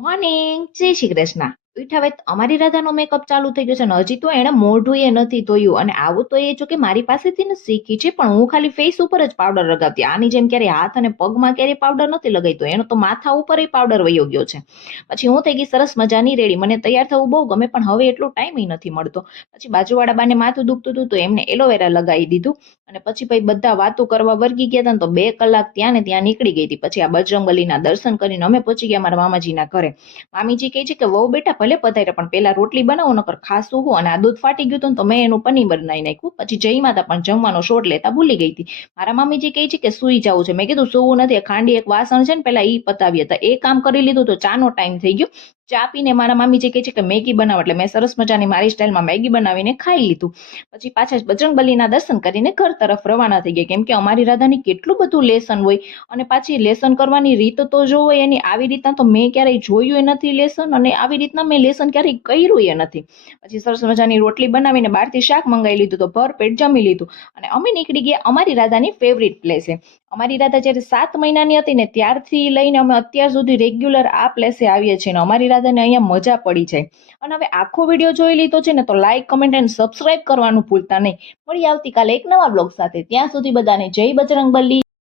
Morning, જય શ્રી કૃષ્ણ. ઉઠા હવે અમારી રાધાનો મેકઅપ ચાલુ થઈ ગયો છે ને હજી તો એને મોઢું એ નથી ધોયું. અને આવું તો એ જો કે મારી પાસેથી ને શીખી છે, પણ હું ખાલી ફેસ ઉપર જ પાવડર લગાવતી. આની જેમ ક્યારે હાથ અને પગમાં ક્યારે પાવડર નથી લગાવતો, એનો તો માથા ઉપર પાવડર વયો ગયો છે. પછી હું થઈ ગઈ સરસ મજાની રેડી. મને તૈયાર થવું બહુ ગમે, પણ હવે એટલો ટાઈમ નથી મળતો. પછી બાજુવાળા બાને માથું દુખતું હતું તો એમને એલોવેરા લગાવી દીધું. અને પછી ભાઈ બધા વાતો કરવા વર્ગી ગયા હતા ને તો 2 કલાક ત્યાં ને ત્યાં નીકળી ગઈ હતી. પછી આ બજરંગબલીના દર્શન કરીને અમે પહોંચી ગયા મારા મામાજીના ઘરે. મામીજી કહે છે કે વહુ બેટા ભલે પધારે, પણ પેલા રોટલી બનાવો, નકર ખાસું હું. અને આ દૂધ ફાટી ગયું હતું ને તો મેં એનું પનીર બનાવી નાખ્યું. પછી જઈ માતા પણ જમવાનો શોટ લેતા ભૂલી ગઈ હતી. મારા મામીજી કહે છે કે સુઈ જવું છે. મેં કીધું સુવું નથી, ખાંડી એક વાસણ છે ને પેલા ઈ પતાવી હતા, એ કામ કરી લીધું તો ચાનો ટાઈમ થઈ ગયો. ચા પીને મારા મામીજી કહે છે કે મેગી બનાવો, એટલે મેં સરસ મજાની મારી સ્ટાઇલમાં મેગી બનાવીને ખાઈ લીધું. પછી પાછા બજરંગબલીના દર્શન કરીને ઘર તરફ રવાના થઈ ગયા, કેમ કે અમારી રાધાની કેટલું બધું લેસન હોય. અને પાછી લેસન કરવાની રીત તો જો હોય એની, આવી રીતના તો મેં ક્યારેય જોયું નથી લેસન, અને આવી રીતના મેં લેસન ક્યારેય કર્યું નથી. પછી સરસ મજાની રોટલી બનાવીને બહારથી શાક મંગાવી લીધું તો ભરપેટ જમી લીધું. અને અમે નીકળી ગયા અમારી રાધાની ફેવરિટ પ્લેસે. અમારી રાધા જ્યારે 7 મહિનાની હતી ને ત્યારથી લઈને અમે અત્યાર સુધી રેગ્યુલર આ પ્લેસે આવીએ છીએ. અમારી રાધાને અહીંયા મજા પડી જાય. અને હવે આખો વિડીયો જોઈ લીધો છે ને તો લાઈક, કમેન્ટ એન્ડ સબસ્ક્રાઇબ કરવાનું ભૂલતા નહીં. મળી આવતીકાલે એક નવા બ્લોગ સાથે. ત્યાં સુધી બધાને જય બજરંગબલી.